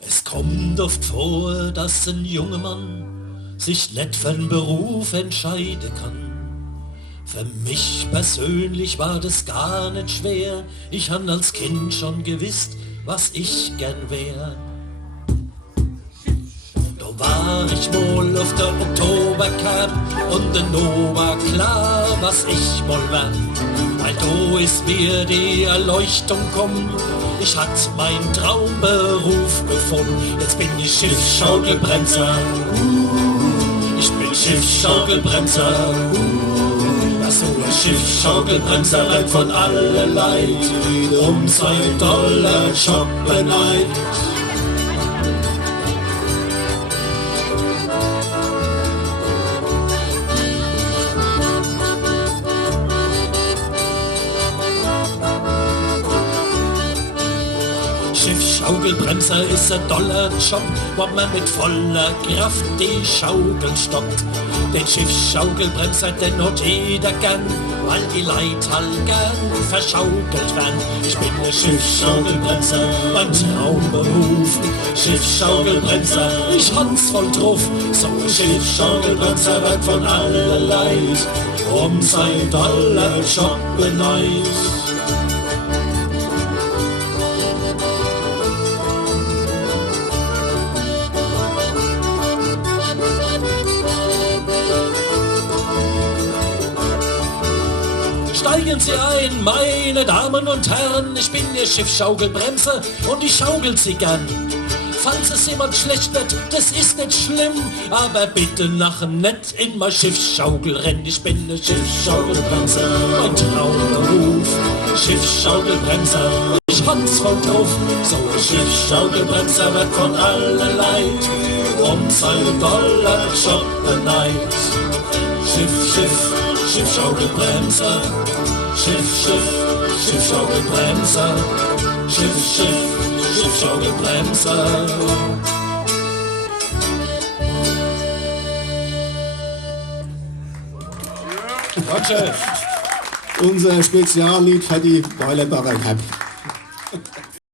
Es kommt oft vor, dass ein junger Mann sich nicht für einen Beruf entscheiden kann. Für mich persönlich war das gar nicht schwer. Ich han als Kind schon gewusst, was ich gern wär. Da war ich wohl auf der Oktobercamp und dann war klar, was ich wohl wär. Weil da ist mir die Erleuchtung kommen. Ich hat meinen Traumberuf gefunden. Jetzt bin ich Schiffsschaukelbremser. Ich bin Schiffsschaukelbremser. So ein Schiffsschaukelbremser rennt von alle Leid um $2 Shoppeneit. Schiffsschaukelbremser ist ein $1 Job, wo man mit voller Kraft die Schaukel stoppt. Den Schiffsschaukelbremser, den hat jeder gern, weil die Leute halt gern verschaukelt werden. Ich bin der Schiffsschaukelbremser, mein Traumberuf. Schiffsschaukelbremser, ich hab's voll drauf. So ein Schiffsschaukelbremser wird von aller Leid um $2 Shoppeneit. Steigen Sie ein, meine Damen und Herren, ich bin Ihr Schiffsschaukelbremser und ich schaukel Sie gern. Falls es jemand schlecht wird, das ist nicht schlimm, aber bitte nachher nicht in mein Schiffsschaukelrennen. Ich bin der Schiffsschaukelbremser, mein Traumberuf. Schiffsschaukelbremser, ich hab's voll drauf. So ein Schiffsschaukelbremser wird von aller Leid um $2 Shoppeneit. Schiffsschaukelbremser, Schiffsschaukelbremser, Schiffsschaukelbremser. Unser Speziallied für die Boilerbacher Cup.